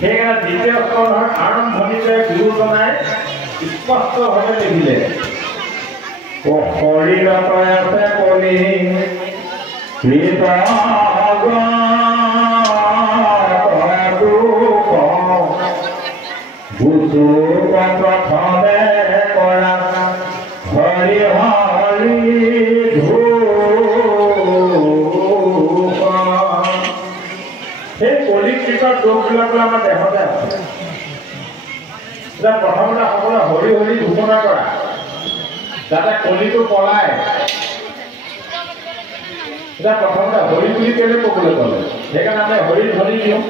সেইকাৰণে দ্বিতীয় স্কন্ধৰ আৰম্ভণিতে গুৰুজনাই স্পষ্টভাৱে লিখিলে শৰীৰত আছে কলি প্ৰথমে কৰা হৰি হৰি সেই কলিকৃতৰ দুখবিলাক আমাৰ দেহতে আছে। এতিয়া প্ৰথমতে সকলোৱে হৰি হৰি ঘোষণা কৰা যাতে কলিটো পলায়। এতিয়া প্ৰথমতে হৰি বুলি কেলৈ ক'বলৈ ক'লে? সেইকাৰণে আমি হৰি ধৰি দিওঁ।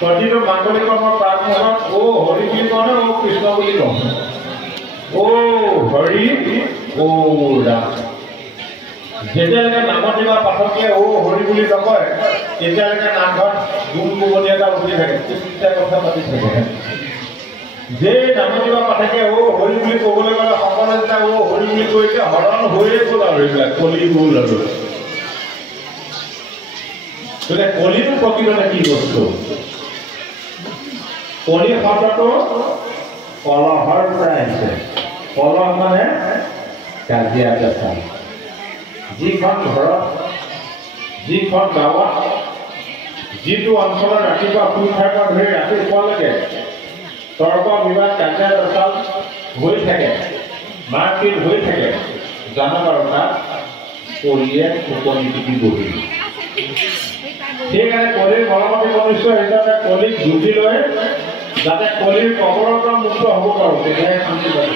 প্ৰতিটো মাংগলিক কৰ্মৰ প্ৰাৰম্ভত হৰি বুলি কওঁ নে কৃষ্ণ বুলি কওঁ? হৰি ৰাম। যেতিয়ালৈকে নামত দিবা পাঠকে হৰি বুলি নকয় তেতিয়ালৈকে নামঘৰত গুণ গোবনি এটা উঠি থাকে, কথা পাতি থাকে। যে নামত দিবা পাঠকে হৰি বুলি ক'বলৈ গ'লে সকলোৱে যেতিয়া হৰি বুলি কৈছে হৰণ হৈয়ে গ'ল আৰু এইবিলাক কলি গ'ল আৰু। কলিটো প্ৰকৃততে কি বস্তু? কলি শব্দটো কলহৰ পৰা আহিছে। কলহ মানে কাজিয়া পেচাল। যিখন ঘৰত, যিখন গাঁৱত, যিটো অঞ্চলত ৰাতিপুৱা শুই উঠাৰ পৰা ধৰি ৰাতিপুৱালৈকে তৰ্ক বিবাদ কাজিয়া পেচাল হৈ থাকে, মাৰপিট হৈ থাকে, জানক আৰু তাত কলিয়ে টোপনি টিপি বহি। সেইকাৰণে কলিৰ বলৱতী মনুষ্য হিচাপে কলিক যুঁজি লৈ যাতে কলিৰ কবলৰ পৰা মুক্ত হ'ব পাৰোঁ, তেতিয়াহে শান্তি পাব।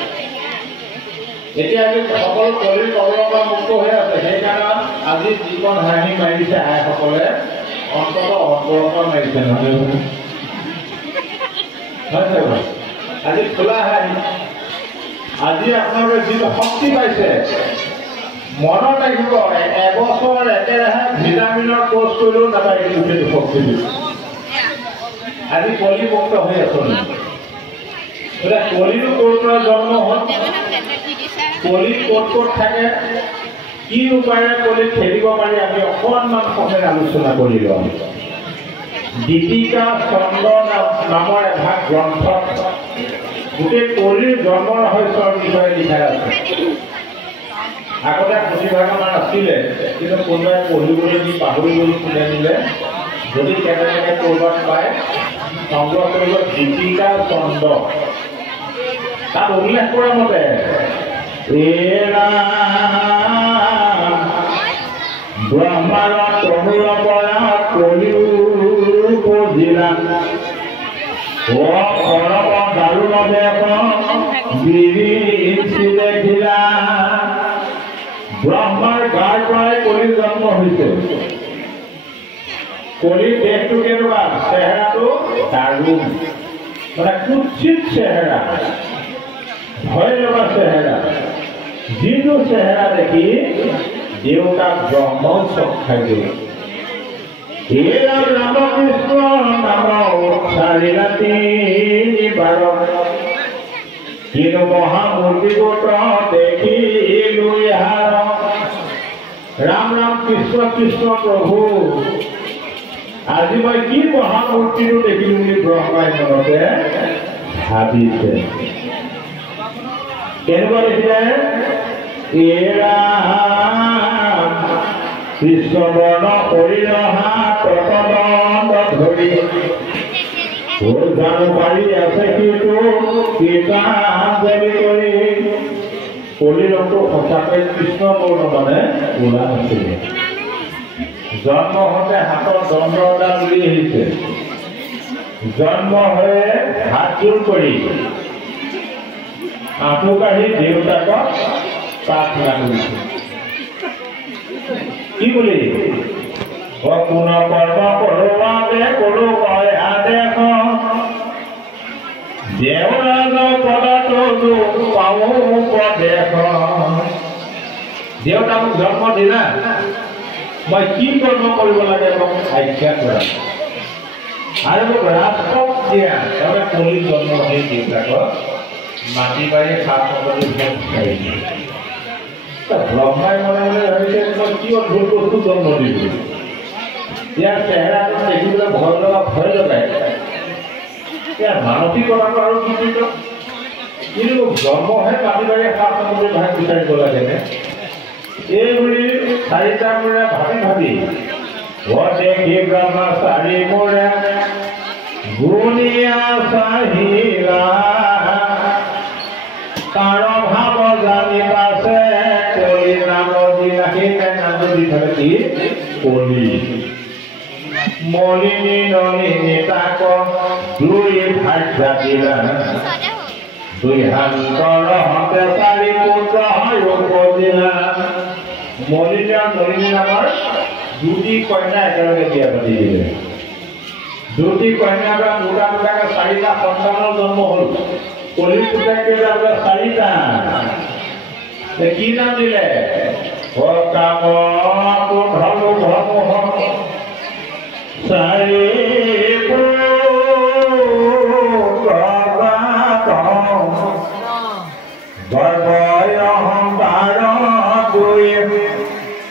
এতিয়া আমি সকলো কলিৰ কবলৰ পৰা মুক্ত হৈ আছে। সেইকাৰণে আজি যিখন হাঁহি মাৰিছে আইসকলে অন্তত অন্তৰৰ পৰা মাৰিছে নহয়। আজি খোলা হাঁহি। আজি আপোনালোকে যিটো শক্তি পাইছে মনত ৰাখিব, এবছৰ একেৰাহে ভিটামিনৰ কোৰ্চ কৰিলেও নাপায় সেইটো শক্তি। আজি কলি মুক্ত হৈ আছো। কলিটো ক'ৰ পৰা জন্ম হ'ল, কলি ক'ত ক'ত থাকে, কি উপায়েৰে কলি খেলিব পাৰি, আমি অকণমান সময় আলোচনা কৰি লওঁ। দীপিকা চন্দ্ৰ নামৰ এভাগ গ্ৰন্থত গোটেই কলিৰ জন্ম ৰহস্যৰ বিষয়ে লিখা আছে। আগতে প্ৰতিভাগমান আছিলে, কিন্তু কোনোবাই পঢ়িবলৈ দি পাহৰি গ'লো, কোনে নিলে। যদি কেনেবাকৈ ক'ৰবাত পায় সংগ্ৰহ কৰিব দীপিকা চন্দ্ৰ। তাত উল্লেখ কৰা মতে ব্ৰহ্মাৰ তনুৰ পৰা কলিৰ জিলা দাৰুণ দেখিলা। ব্ৰহ্মাৰ গাৰ পৰাই কলিৰ জন্ম হৈছে। কলিৰ দেহটো কেনেকুৱা? চেহেৰাটো দাৰুণ, মানে কুৎসিত চেহেৰা, ভয় লগা চেহেৰা। যিটো চেহেৰা দেখি দেউতাক ব্ৰহ্মও চক খাই গ'ল। ৰামকৃষ্ণ নাম চাৰি ৰাতি বাৰ, কিন্তু মহামূৰ্তি গোট দেখিলো ইহাৰ। ৰাম ৰাম কৃষ্ণ কৃষ্ণ প্ৰভু, আজি মই কি মহামূৰ্তিটো দেখিলো বুলি ব্ৰহ্মাই মনতে ভাবিছে। কেনেকুৱা দেখিলে? কৃষ্ণ বৰ্ণ কৰি ৰহা ততদণ্ড ধৰি জানো পাৰি আছে কিন্তু কীৰ্তনাঞ্জলি কৰি। কলিৰটো সঁচাকৈ কৃষ্ণ বৰ্ণ মানে ওলা আছিলে। জন্ম হওঁতে হাতত দণ্ড এডাল তুলি আহিছে। জন্ম হৈ হাতযোৰ কৰি আঁঠু কাঢ়ি দেউতাকক প্ৰাৰ্থনা কৰিছে। কি বুলি? কোন কৰ্ম কৰোৱাতে কৰো কয় আদেশ, দেওৰাজ পদটো পাওঁ উপদেশ। দেউতা মোক জন্ম দিলা, মই কি কৰ্ম কৰিব লাগে মোক আজ্ঞা কৰা। আৰু মোক ৰাজপথ দিয়া। তাৰমানে কলিৰ জন্ম সেই দেউতাকক মাটি বাৰী সাত সকলো খাই দিয়ে। ব্ৰহ্মাই মনে মনে ভাবিছে মই কি অদ্ভুত বস্তু জন্ম দিলো। ইয়াৰ চেহেৰাটো দেখিবলৈ ভয় লগা, ভয় লগাই। মানসিকতাটো আৰু বিকৃত কিন্তু জন্মহে মাটি বাৰী সাত নম্বৰী ভাগ বিচাৰিব লাগেনে এইবুলি চাৰিটা মূৰে ভাবি ভাবি দেখি ব্ৰহ্মা চাৰি মূৰে গুণিয়া চাহিলা তাৰ ভাৱ জানি পাছে কলি নাম দি ৰাখি নাম দি থাকে কি কলি মলিনী নলিনী তাক দুই ভাগ জাতিলা দুই হাতৰ হতে চাৰি পুত্ৰ উপজিলা মলিনী আৰু নলিনী নামৰ দুটি কন্যা একেলগে বিয়া পাতি দিলে দুটি কন্যাৰ পৰা দুটা দুটাকে চাৰিটা সন্তানৰ জন্ম হ'ল কলি পুতেককেইটা চাৰিটা কি নাম দিলে চাৰি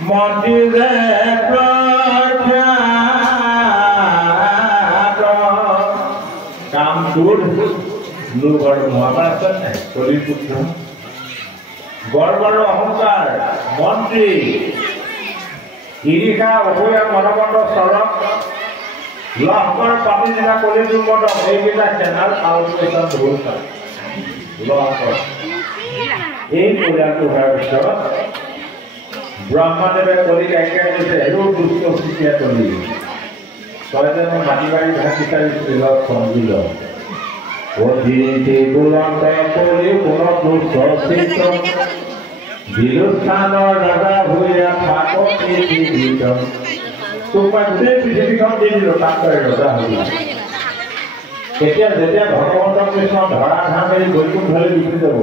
মন্দিৰে কাম দূৰ লোকৰ মহাভাৰত নাই কলিৰ পুত্ৰ গৰ্ব আৰু অহংকাৰ মন্ত্ৰী ঈৰ্ষা অসূয়া মনমত চৰক লহকৰ পাতি দিনা কলি দুৰ্মত এইকেইটা চেনাল আলোচনা বহুত লহকৰ এই পৰিয়ালটো হোৱাৰ পিছত ব্ৰহ্মাদেৱে কলিক আজ্ঞা দিছে আৰু দুষ্ট সুখীয়া কলি তই যে মই মাটি বাৰী ভাগ বিচাৰিছিল সমজি ল অধীতি বুলন্ত কলি পুনৰ দুষ্ট চিত্ত বিলুস্থানৰ ৰাজা ভূঞা থাকক পৃথিৱীত তোক মই গোটেই পৃথিৱীখন দি দিলোঁ তাক তই ৰজা হবি তেতিয়া যেতিয়া ভগৱন্ত কৃষ্ণ ধৰা ধাম এৰি বৈকুণ্ঠলৈ গুচি যাব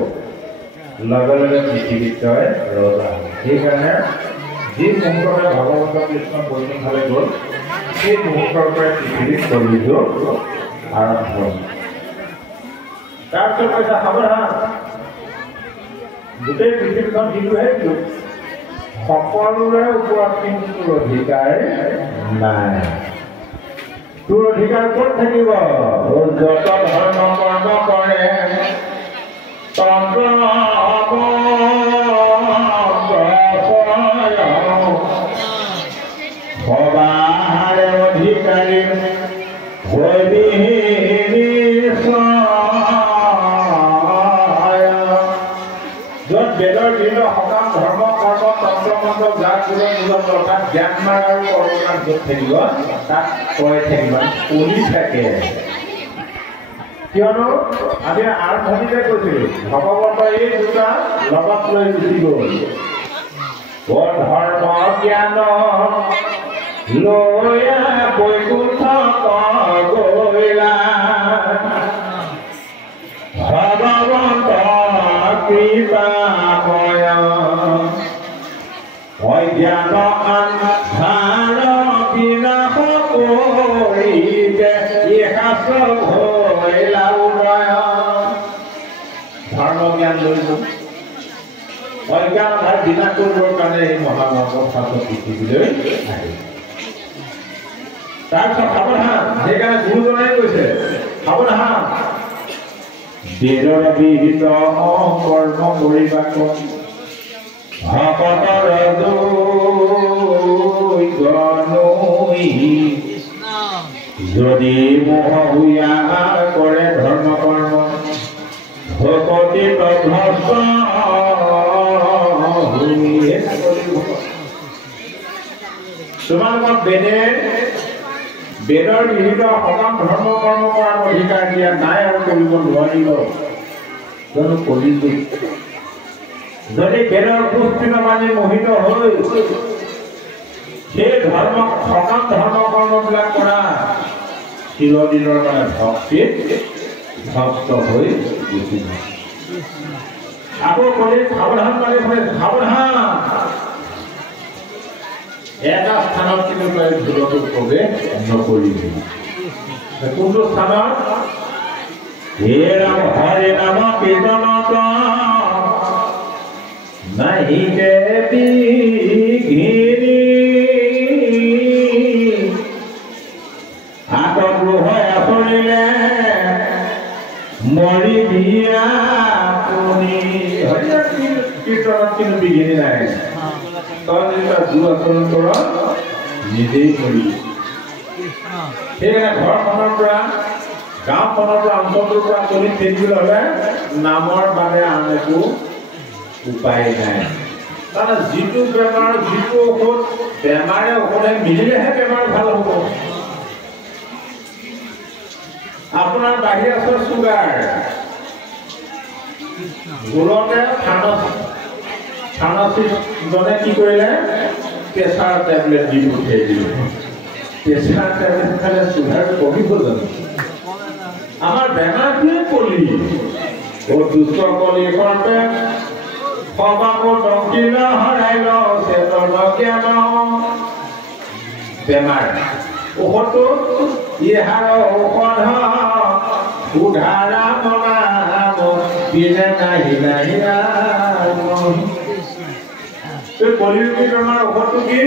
লগে লগে পৃথিৱীত তই ৰজা হবি সেইকাৰণে যি মুহূৰ্ততে ভগৱন্ত কৃষ্ণ বৈকুণ্ঠলৈ গ'ল সেই মুহূৰ্তৰ পৰাই পৃথিৱীত কলিযুগ আৰম্ভ তাৰপিছত কৈছা সাৱধান গোটেই পৃথিৱীখন দিলোহে দিলো সকলোৰে ওপৰত কিন্তু তোৰ অধিকাৰ নাই তোৰ অধিকাৰ ক'ত থাকিব যত ধৰ্ম কৰ্ম কৰে তন্ত্ৰ সবাৰে অধিকাৰী য'ত বেদৰ বিভিন্ন সকাম ধৰ্ম কৰ্ম তন্ত্ৰ মন্ত্ৰ জাত গুণ অৰ্থাৎ জ্ঞান মাৰ আৰু কৰ্মকাণ্ড য'ত থাকিব তাত কৈ থাকিবা কলি থাকে কিয়নো আমি আৰম্ভণিতে কৈছিলো ভগৱন্ত এই দুটা লগত লৈ গুচি গ'ল ধৰ্ম জ্ঞান লয়া বৈকুণ্ঠ গৈলা ভগৱন্ত কৃপাময় অজ্ঞান আন্ধাৰ বিনাশ কৰিলে ইহাস হৈলা উদয় ধৰ্ম জ্ঞান লৈ অজ্ঞান আন্ধাৰ বিনাশ কৰিবৰ কাৰণে এই মহাভাৰতৰ ছাত্ৰ পৃথিৱীলৈ আহিল তাৰপিছত সাৱধান সেইকাৰণে গুৰুজনাই কৈছে সাৱধান বেদৰ বিহিত কৰ্ম কৰিবা ভকতৰ যদি মোহ ভূঞা কৰে ধৰ্ম কৰ্ম ভকতি তভ্ৰষ্ট তোমালোকক বেদৰ বিহিত সকাম ধৰ্ম কৰ্ম কৰাৰ অধিকাৰ দিয়া নাই আৰু কৰিব নোৱাৰিব কিয়নো কলিযুগ যদি বেদৰ পুষ্টিত মানি মোহিত হৈ সেই ধৰ্ম সকাম ধৰ্ম কৰ্মবিলাক কৰা চিৰদিনৰ কাৰণে ভক্তিত ভক্ত হৈ গুচি যায় আকৌ কলি সাৱধান পালে সাৱধান এটা স্থানত কিন্তু তই ভুলতো প্ৰৱেশ নকৰিবি কোনটো স্থানত হে ৰাম হৰে নাম কীৰ্তনত নাহি বিঘিনি আতগ্ৰহ আচৰিলে মৰি বিয়া আপুনি কীৰ্তনত কিন্তু বিঘিনি নাই তই যেতিয়া জু আচৰণ কৰ নিজেই কৰি সেইকাৰণে ঘৰখনৰ পৰা গাঁওখনৰ পৰা অঞ্চলটোৰ পৰা চলি থাকিবলৈ হ'লে নামৰ বাদে আন একো উপায় নাই তাৰমানে যিটো বেমাৰ যিটো ঔষধ বেমাৰে ঔষধে মিলিলেহে বেমাৰ ভাল হ'ব আপোনাৰ বাঢ়ি আছে চুগাৰ ভুলতে ফাৰ্মাচিষ্টজনে কি কৰিলে প্ৰেছাৰ টেবলেট দি পঠিয়াই দিলে প্ৰেছাৰ টেবলেট খালে চুগাৰ কমিব জানো আমাৰ বেমাৰটোৱে কলি দুষ্ট কলি কৰতে সবাকো দক্ষিণ হৰাই লওঁ চেতন জ্ঞান বেমাৰ ঔষধটো ইহাৰ ঔষধ উধাৰা মনাম বিনে নাহি নাহি এই কলিযুগী বেমাৰ ঔষধটো কি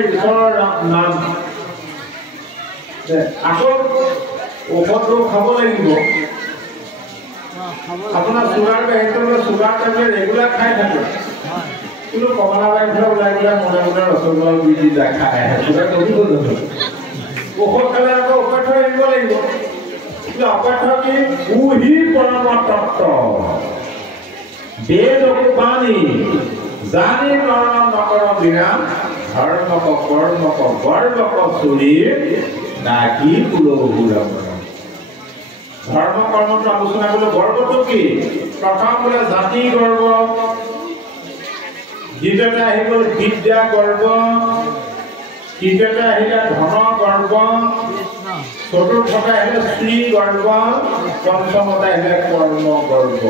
ঈশ্বৰৰ নাম আকৌ ঔষধটো খাব লাগিব আপোনাৰ চুগাৰ চুগাৰ টেবলেট ৰেগুলাৰ খাই থাকে কিন্তু কমলা বাইফালে ওলাই গ'লে মনে মনে ৰসগোল্লা বিধি খাই চুগাৰ কমিব জানো ঔষধ খালে আকৌ অপেক্ষ এৰিব লাগিব কিন্তু অপেক্ষ কি কুহি পৰম তত্ত্ব বেদ বাণী জানি নৰম নকৰ বিৰাম ধৰ্মক কৰ্মক গৰ্বক চুৰি নাকি পুৰহুৰাম ধৰ্ম কৰ্মটো আলোচনা কৰিলে গৰ্বটো কি প্ৰথম বোলে জাতি গৰ্ব দ্বিতীয়তে আহি গ'ল বিদ্যা গৰ্ব তৃতীয়তে আহিলে ধন গৰ্ব চতুৰ্থতে আহিলে শ্ৰী গৰ্ব পঞ্চমতে আহিলে কৰ্ম গৰ্ব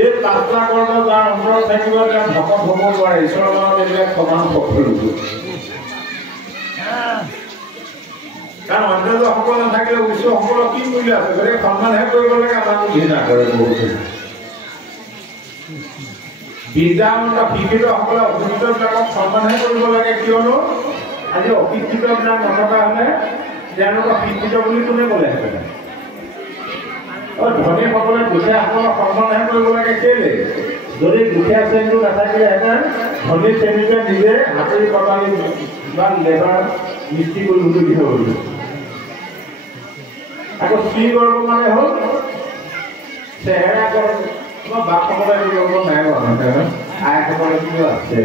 এই পাঁচটা গৰ্ব যাৰ অন্তৰত থাকিব তেওঁ ভকত হ'ব নোৱাৰে ঈশ্বৰৰ লগত এইবিলাক সমান সফল হ'ব কাৰণ অন্য সকল নাথাকিলে উচ্চ সকলক কি মূল্য আছে গতিকে সন্মানহে কৰিব লাগে আমাক ঘৃণা কৰে বহুতে বিদ্যাৱন্ত শিক্ষিত সকলে অশিক্ষিতবিলাকক সন্মানহে কৰিব লাগে কিয়নো আজি অশিক্ষিতবিলাক নথকা হ'লে তেওঁলোকক শিক্ষিত বুলি কোনে ক'লেহেঁতেন ধনীসকলে দুখীয়াসকলক সন্মানহে কৰিব লাগে কেলে যদি দুখীয়া শ্ৰেণীটো নাথাকিলেহেঁতেন ধনী শ্ৰেণীটোৱে নিজে হাতুৰি কটাৰী বা লেবাৰ মিস্ত্ৰী কৰিবলৈ দিব পাৰিব আকৌ শ্ৰী গৰ্ব মানে হ'ল চেহেৰা গৰ্ব মই বাপসকলে এইটো গৰ্ব নাই বাৰু আইসকলে কিন্তু আছে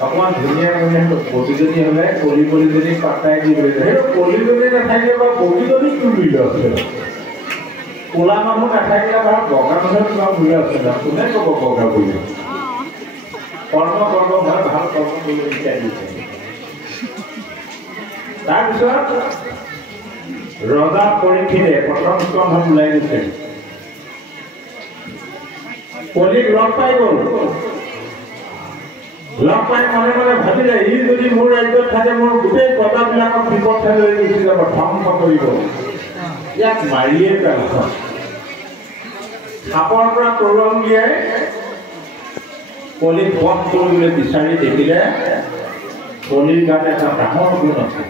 অকণমান ধুনীয়া ধুনীয়া প্ৰতিজনী হ'লে কলিজনী পাত্তাই দি বুলি সেইটো কলিজনী নাথাকিলে বা প্ৰতিজনী কি মূল্য আছে ক'লা মানুহ নাথাকিলে বা বগা মানুহৰ কিবা মূল্য আছে না কোনে ক'ব বগা বুলি কৰ্ম কৰ্ম হয় ভাল কৰ্ম কৰিব ইত্যাদি তাৰপিছত ৰজা পৰীক্ষিতে প্ৰথম স্কন্ধত ওলাই গৈছে কলিক লগ পাই গ'ল লগ পাই মনে মনে ভাবিলে ই যদি মোৰ ৰাজ্যত থাকে মোৰ গোটেই প্ৰজাবিলাকক বিপথে লৈ গুচি যাব ধ্বংস কৰিব ইয়াক মাৰিয়ে পেলাব সাপৰ পৰা তৰোৱাল উলিয়াই কলিক বধ কৰিবলৈ বিচাৰি দেখিলে কলিৰ গাত এটা ডাঙৰ গুণ আছে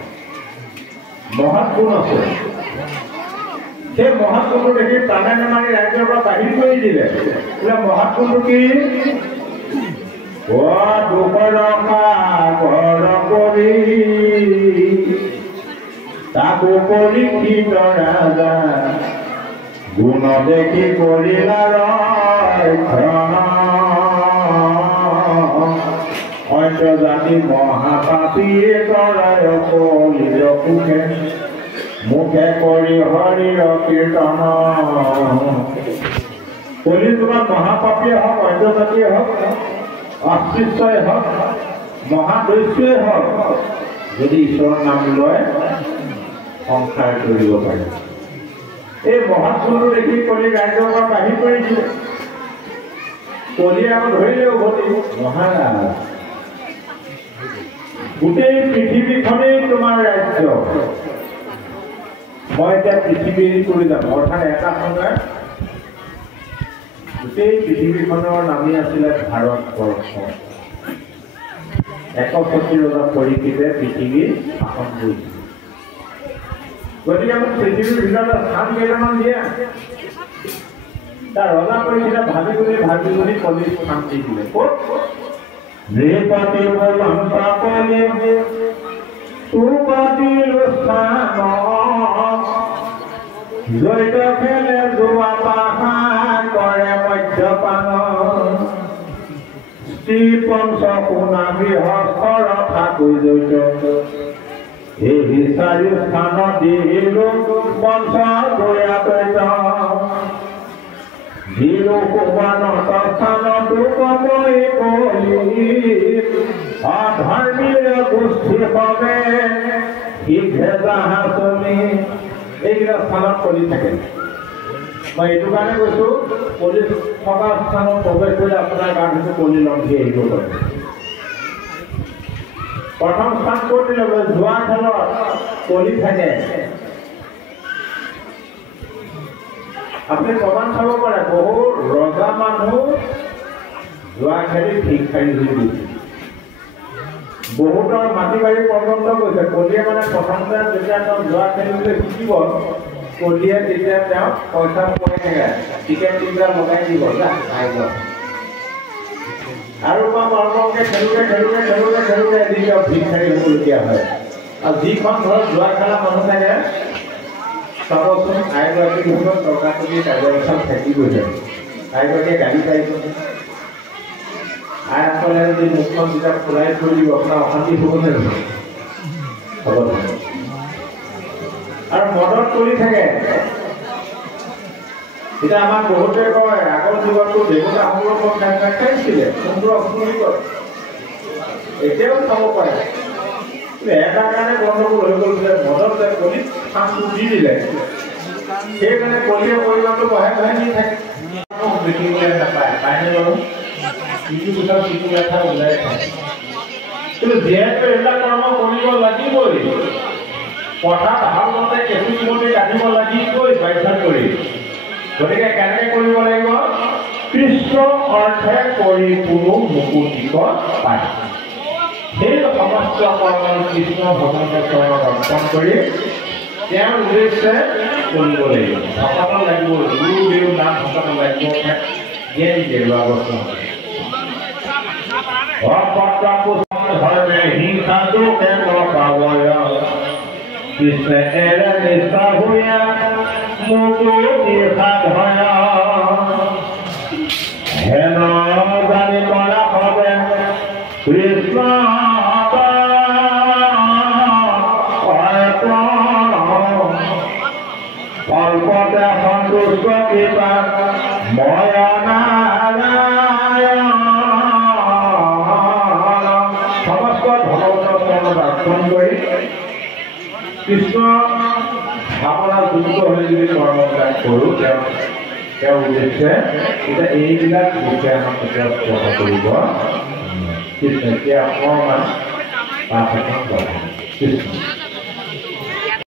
মহৎ গুণ আছে সেই মহৎ গুণটো দেখি প্ৰাণে নামাৰি ৰাজ্যৰ পৰা বাহিৰ কৰি দিলে বোলে মহৎ গুণটো কি তাকো পৰীক্ষিত ৰাজা গুণ দেখি কৰিলা অন্য জাতি মহাপাপীয়ে তৰাই কলিৰ সুখে মুখে কৰি হৰিৰ কীৰ্তন কলিৰ যুগত মহাপাপীয়ে হওক অন্য জাতিয়ে হওক অস্পৃশ্যই হওক মহাদস্যুৱে হওক যদি ঈশ্বৰৰ নাম লয় সংসাৰ কৰিব পাৰে এই মহৎ গুণটো দেখি কলি ৰাজ্যৰ পৰা বাহিৰ কৰি দিলে কলিয়ে আকৌ ধৰিলে উভতি মহাৰাজ গোটেই পৃথিৱীখনেই তোমাৰ ৰাজ্য মই এতিয়া পৃথিৱী কৰি যাম অৰ্থাৎ এটা সময়ত গোটেই পৃথিৱীখনৰ নামেই আছিলে ভাৰতবৰ্ষ 61 ৰজা পৰীক্ষিতে পৃথিৱীৰ শাসন কৰিছিল গতিকে মোক পৃথিৱীৰ ভিতৰত স্থান কেইটামান দিয়া তাৰ ৰজা কৰিছিলে ভাবি গুণি কলি স্থান দি দিলে ক'ত নৃপতি বলন্তা কলি সুপতিৰ স্থান জৈত খেলে যোৱা পাহাৰ কৰে মদ্যপান শ্ৰী পঞ্চ সোণা গৃহস্থৰ ঠাকুৰ জৈত এই চাৰি স্থান দিলো পঞ্চ গয়া পেট দিলো কুমানত স্থানতো কমই কলি অধৰ্মীৰ গোষ্ঠী হবে শীঘ্ৰে যাহা চলি এইকেইটা স্থানত কলি থাকে মই এইটো কাৰণে কৈছো কলি থকা স্থানত প্ৰৱেশ কৰিলে আপোনাৰ গাত সেইটো কলি লংঘি আহিব পাৰে প্ৰথম স্থান ক'ত দিলে যোৱা খেলত কলি থাকে আপুনি প্ৰমাণ চাব পাৰে বহু ৰজা মানুহ যোৱা খেলি ঠিক খাৰি হৈ গৈছে বহুতৰ মাটি বাৰী পৰ্যন্ত গৈছে কলিয়ে মানে প্ৰথমতে যেতিয়া তেওঁ যোৱা খেলিবলৈ শিকিব কলিয়ে তেতিয়া তেওঁ পইচা পৰি থাকে টিকেট লগাই দিব আহিব আৰু কৰ্মকে খেলোতে এদিন তেওঁ ভিক্ষাৰী হ'বলগীয়া হয় আৰু যিখন ঘৰত যোৱা খেলা মানুহ থাকে চাবচোন আইগৰাকীৰ ঘৰত টকা-টকি কাগজ থাকি গৈছে আইগৰাকীয়ে গালি পাৰিব আইসকলে যদি মুখখন যেতিয়া ফুৰাই থৈ দিব আপোনাৰ অশান্তি হ'ব লাগিব আৰু মদত কৰি থাকে এতিয়া আমাক বহুতে কয় আগৰ যুগতো দেৱতাসকলক খাইছিলে সুন্দৰ অসুন্দৰী কয় এতিয়াও খাব পাৰে এটা কাৰণে গণ্ডগোল হৈ গ'ল যে মদত যে কলিত ফাঁচটো দি দিলে সেইকাৰণে কলিয়ে পৰিমাণটো বঢ়াই দি থাকে দেখিবলৈ নাপায় পায়নে বাৰু ইটো কথা সিটো কথা ওলাই থাকে কিন্তু যিহেতু এইবিলাক কৰ্ম কৰিব লাগিবই পথাৰত হাল মতে কেঁচুমতে কাটিব লাগিবই বাধ্যত কৰি গতিকে কেনেকৈ কৰিব লাগিব কৃষ্ণ অৰ্থে কৰি কোনো মুকুতিক পায় সেই সমস্ত কৰ্ম কৃষ্ণ ভগৱানৰ চৰণত অৰ্পণ কৰি তেওঁৰ উদ্দেশ্যে কৰিব লাগিব ভকত লাগিব গুৰু দেউ নাম ভকত লাগিব জ্ঞান দিলোৱা বস্তু ধৰ্মে হিংসাটো কৃষ্ণ এৰে নিষ্ঠা ভূঞা মুকুতি সাধয় হেন জানি কৰা হবে কৃষ্ণ অল্পতে সন্তুষ্ট কিবা ময় নাৰায়ণ সমস্ত ভগৱতৰ চৰণত অৰ্পণ কৰি কৃষ্ণ আপোনাৰ যুক্ত হৈ যদি কৰ্মবিলাক কৰোঁ তেওঁ উদ্দেশ্যে এতিয়া এইবিলাক বিষয়ে আমাক কেতিয়াও স্পৰ্শ কৰিব কৃষ্ণ এতিয়া অকণমান পাঠ এখন বঢ়ায় কৃষ্ণ